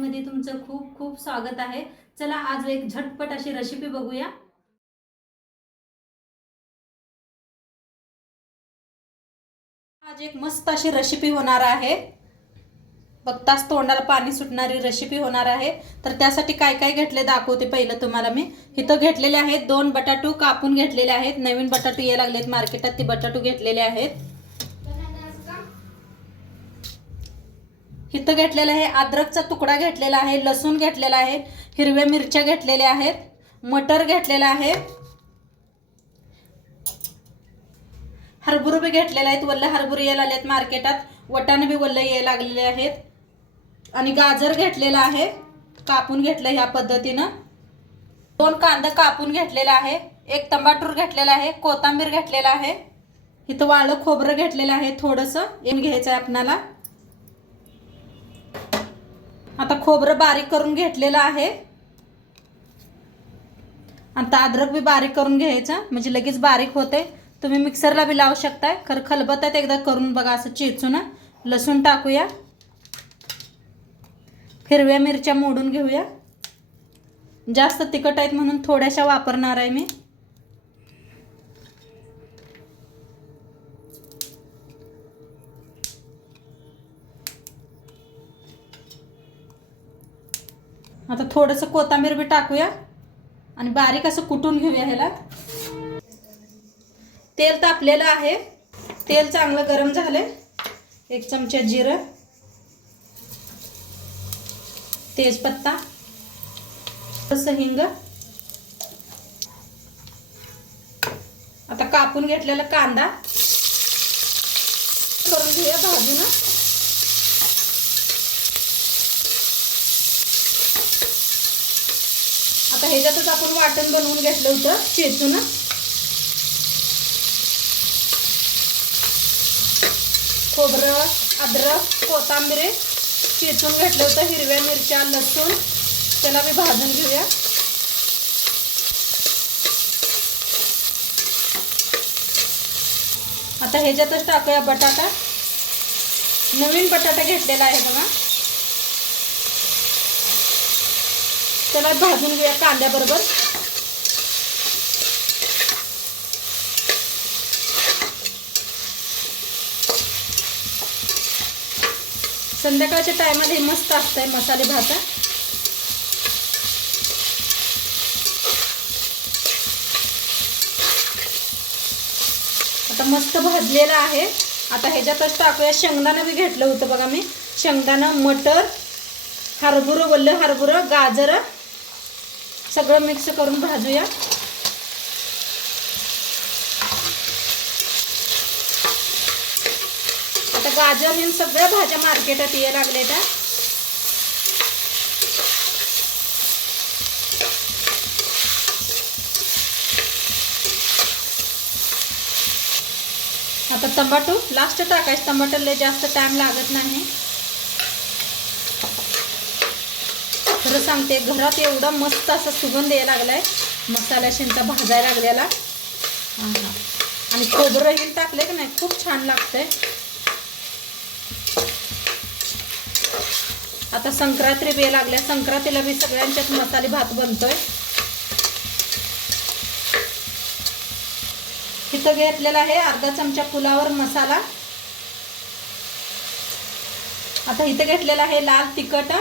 मध्ये तुमचं खूप खूप स्वागत आहे। चला आज एक झटपट अशी रेसिपी बघूया। आज एक मस्त अशी रेसिपी होणार आहे। बघताच तोंडाला पाणी सुटणारी रेसिपी होणार आहे। तर त्यासाठी काय काय घेतले दाखवते। पहिलं तुम्हाला मी इथं घेतलेले आहेत 2 बटाटू कापून घेतलेले आहेत। नवीन बटाटू यायला लागलेत मार्केटात, ते बटाटू घेतलेले आहेत। इथं घेतलेला आहे अद्रकचा तुकडा घेतलेला आहे, लसूण घेतलेला आहे, हिरव्या मिरच्या घेतलेल्या आहेत, मटर घेतलेला आहे, हरभरे बी घेतलेले आहेत। वल्ले हरभरे यायला लागलेत मार्केटात, वटाणे बी वल्ले यायला लागलेले आहेत आणि गाजर घेतलेला आहे, कापून घेतलं ह्या पद्धतीने। 2 कांदा कापून घेतलेला आहे, 1 टमाटर घेतलेला आहे, कोथिंबीर घेतलेला आहे। इथं वाळलं खोबरं घेतलेलं आहे, थोडंसं येऊन घ्यायचं आहे आपल्याला। आता खोबरं बारीक करून घेतलेलं आहे। आता अद्रक बी बारीक करून घ्यायचं, म्हणजे लगेच बारीक होते। तुम्ही मिक्सरला बी लावू शकताय, खरं खलबत्त्यात एकदा करून बघा असं चेचून। लसूण टाकूया, हिरव्या मिरच्या मोडून घेऊया। जास्त तिखट आहेत म्हणून थोड्याशा वापरणार आहे मी। आता थोडंसं कोथिंबीर बी टाकूया आणि बारीक असं कुटून घेऊया ह्याला। तेल तापलेलं आहे, तेल चांगलं गरम झाले। 1 चमचा जिरं, तेजपत्ता, थोडंसं हिंग। आता कापून घेतलेला कांदा करून घेऊया भाजून। आता ह्याच्यातच आपण वाटण बनवून घेतलं होतं चेचून। खोबरं, अद्रक, कोथिंबीर चेचून घेतलं होतं, हिरव्या मिरच्या, लसूण, त्याला बी भाजून घेऊया। आता ह्याच्यातच टाकूया बटाटा। नवीन बटाटा घेतलेला आहे बघा, त्याला भाजून घेऊया कांद्याबरोबर। संध्याकाळच्या टायमाला हे मस्त असतंय मसाले भात। आता मस्त भाजलेला आहे। आता ह्याच्यातच टाकूया शेंगदाणा बी घेतलं होतं बघा मी, शेंगदाणा, मटर, हरभरा, वल्ले हरभरा, गाजर सगळं मिक्स करून भाजूया। आता गाजर हे सगळ्या भाज्या मार्केटात यायला लागल्या। आता टमाटो लास्ट टाकायचं, टमाटरला जास्त टाइम लागत नाही। खरं सांगते घरात एवढा मस्त असा सुगंध यायला लागलाय मसाला शेंगा भाजायला लागलेला। आणि खोबरं हे टाकले की नाही खूप छान लागतंय। आता संक्रांती बी लागल्या, संक्रांतीला बी सगळ्यांच्यात मसाले भात बनतोय। इथं घेतलेला आहे अर्धा चमचा पुलावर मसाला। आता इथं घेतलेला आहे लाल तिखट,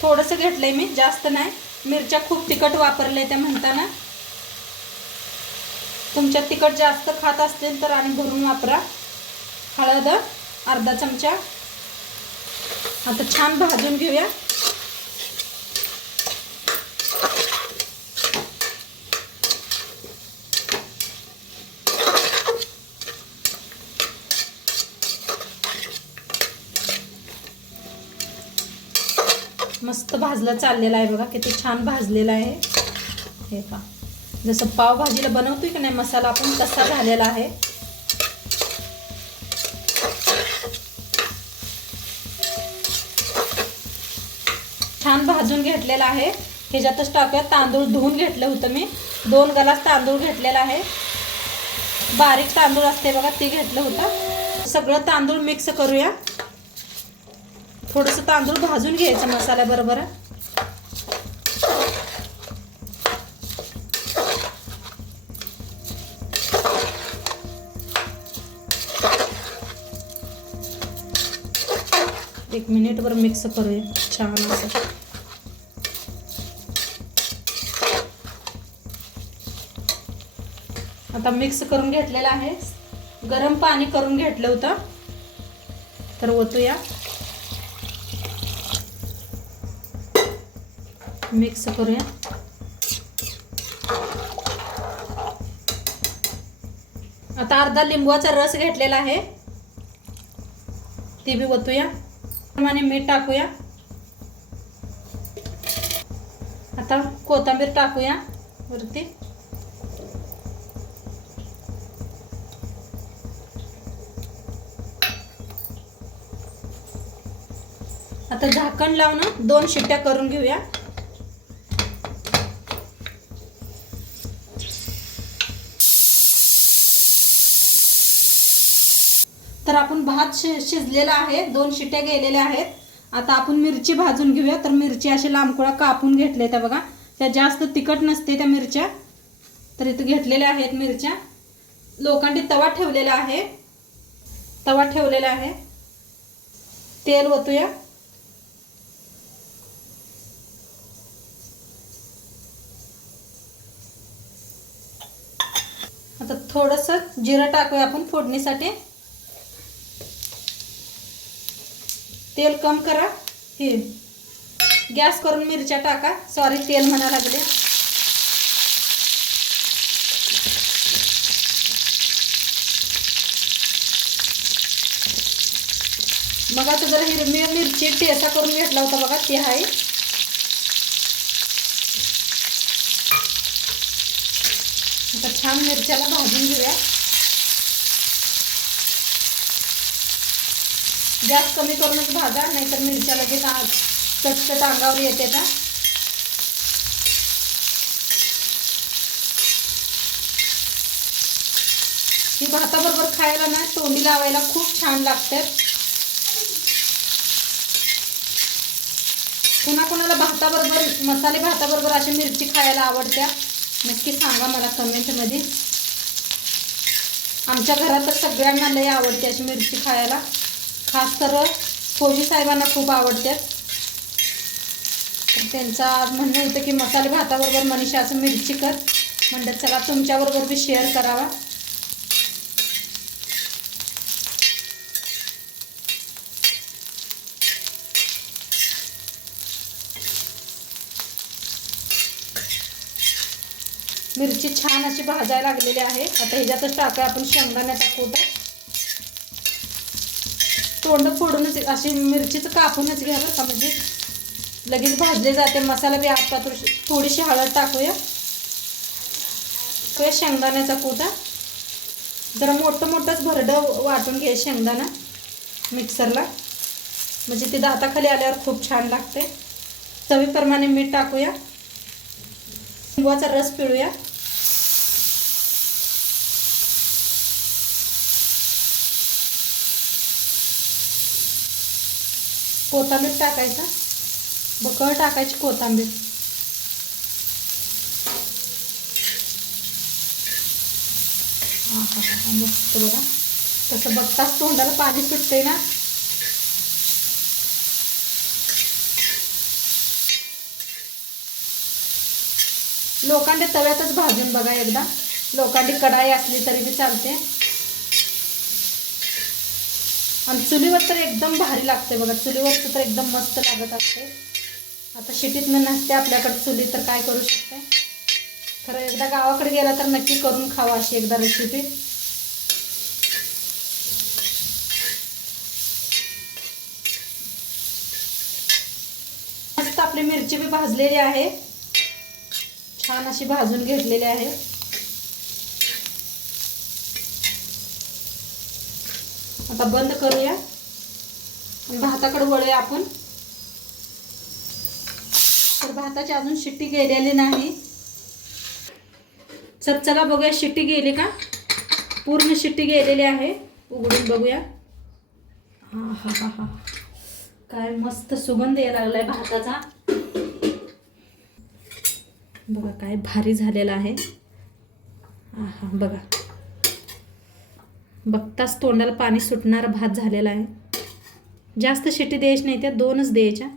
थोडंसं घेतलंय मी, जास्त नाही। मिरच्या खूप तिखट वापरले त्या म्हणताना, तुमच्या तिखट जास्त खात असतील तर आणि भरून वापरा। हळद अर्धा चमचा। आता छान भाजून घेऊया। मस्त भाजलं चाललेलं आहे बघा, किती छान भाजलेला आहे। हे पहा, जसं पावभाजीला बनवतोय की नाही मसाला आपण, तसा झालेला आहे। छान भाजून घेतलेला आहे। ह्याच्यातच टाकूया तांदूळ, धुवून घेतलं होतं मी, 2 ग्लास तांदूळ घेतलेला आहे। बारीक तांदूळ असते बघा, ते घेतलं होतं। सगळं तांदूळ मिक्स करूया। थोडंसं तांदूळ भाजून घ्यायचं मसाल्याबरोबर. एक मिनिटभर मिक्स करूया छान असं. आता मिक्स करून घेतलेलं आहे. गरम पाणी करून घेतलं होतं तर ओतूया. मिक्स करूया. आता अर्धा लिंबूचा रस घेतलेला आहे ते बी ओतूया. प्रमाणे मीठ टाकूया. आता कोथिंबीर टाकूया वरती. आता झाकण लावून 2 शिट्ट्या करून घेऊया. तर आपण भात शिजलेला आहे. 2 शिट्ट्या गेलेल्या आहेत. आता आपण मिरची भाजून घेऊया. तर मिरची अशी लांबकुळा कापून घेतल्या त्या बघा. त्या जास्त तिखट नसते त्या मिरच्या. तर इथे घेतलेल्या आहेत मिरच्या. लोखंडी तवा ठेवलेला आहे. तवा ठेवलेला आहे. तेल ओतूया. आता थोडंसं जिरं टाकूया आपण फोडणीसाठी. तेल कम करा. हे गॅस करून मिरच्या टाका. सॉरी तेल म्हणा लागले. मग आता जर हिरवी मिरची ठेचा करून घेतला होता बघा ते आहे. आता छान मिरच्याला भाजून घेऊया. गॅस कमी करूनच भाजा, नाहीतर मिरच्या लगेच चटचट अंगावर येते. का ही भाताबरोबर खायला ना तोंडी लावायला खूप छान लागते. कोणाकोणाला भाताबरोबर मसाले भाताबरोबर अशी मिरची खायला आवडत्या नक्की सांगा मला कमेंटमध्ये. आमच्या घरात तर सगळ्यांना लय आवडते अशी मिरची खायला. खास तर पोजी साहेबांना खूप आवडतात. त्यांचा म्हणणं होतं की मसाले भाताबरोबर मनीषा असं मिरची कर. म्हणलं चला तुमच्याबरोबर बी शेअर करावा. मिरची छान अशी भाजायला लागलेली आहे. आता ह्याच्यातच टाकूया आपण शेंगदाण्याचा कूट. तोंड फोडूनच अशी मिरचीच कापूनच घ्या बरं का, म्हणजे लगेच भाजले जाते. मसाला बी आता थोडीशी हळद टाकूया. शेंगदाण्याचा कूट जरा मोठं मोठंच भरडं वाटून घे शेंगदाणा मिक्सरला, म्हणजे ते दाताखाली आल्यावर खूप छान लागते. चवीप्रमाणे मीठ टाकूया. लिंबाचा रस पिळूया. कोथिंबीर टाकायचा. बकळ टाकायची कोथिंबीर. मस्त बघा. तसं बघताच तोंडाला पाणी सुटते ना. लोखंडी तव्यातच भाजून बघा एकदा. लोखंडी कढाई असली तरी बी चालते. आणि चुलीवर तर एकदम भारी लागते बघा. चुलीवरचं तर एकदम मस्त लागत असते. आता शिटीतनं नसते आपल्याकडे चुली तर काय करू शकते. खरं एकदा गावाकडे गेला तर नक्की करून खावा अशी एकदा रेसिपी. मस्त आपली मिरची बी भाजलेली आहे. छान अशी भाजून घेतलेली आहे. आता बंद करूया आणि भाताकडे वळूया आपण. तर भाताची अजून शिट्टी गेलेली नाही. चला बघूया शिट्टी गेली का. पूर्ण शिट्टी गेलेली आहे. उघडून बघूया. हा हा हा हा काय मस्त सुगंध यायला लागलाय भाताचा. बघा काय भारी झालेला आहे. आहा बघा, बघताच तोंडाला पाणी सुटणारा भात झालेला आहे. जास्त शिट्टी द्यायची नाही, त्या 2च द्यायच्या.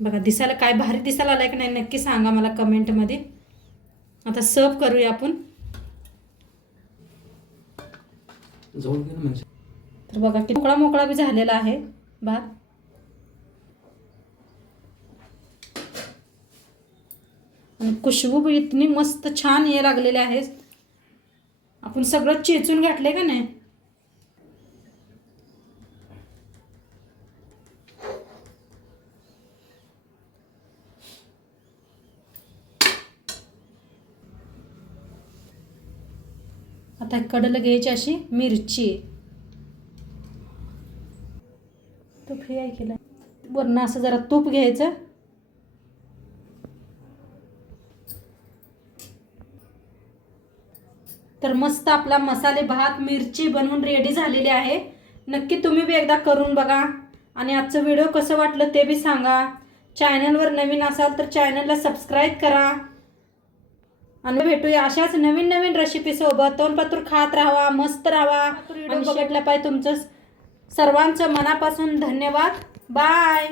बघा दिसायला काय भारी दिसायला आलाय की नाही नक्की सांगा मला कमेंटमध्ये. आता सर्व करूया आपण. तर बघा की मोकळा मोकळा बी झालेला आहे भात. आणि खुशबू बी इतनी मस्त छान ये लागलेले आहे. आपण सगळं चेचून घातले का नाही. आता कडेला घ्यायची अशी मिरची. तूप हे केलं वरनं असं जरा तूप घ्यायचं. तर मस्त आपला मसाले भात मिरची बनवून रेडी झालेली आहे. नक्की तुम्ही बी एकदा करून बघा. आणि आजचं व्हिडिओ कसं वाटलं ते बी सांगा. चॅनलवर नवीन असाल तर चॅनलला सबस्क्राईब करा. आणि भेटूया अशाच नवीन नवीन रेसिपी सोबत. तोंडपातूर खात राहा, मस्त राहा. व्हिडिओ बघितला पाहिजे. तुमचं सर्वांचं मनापासून धन्यवाद. बाय.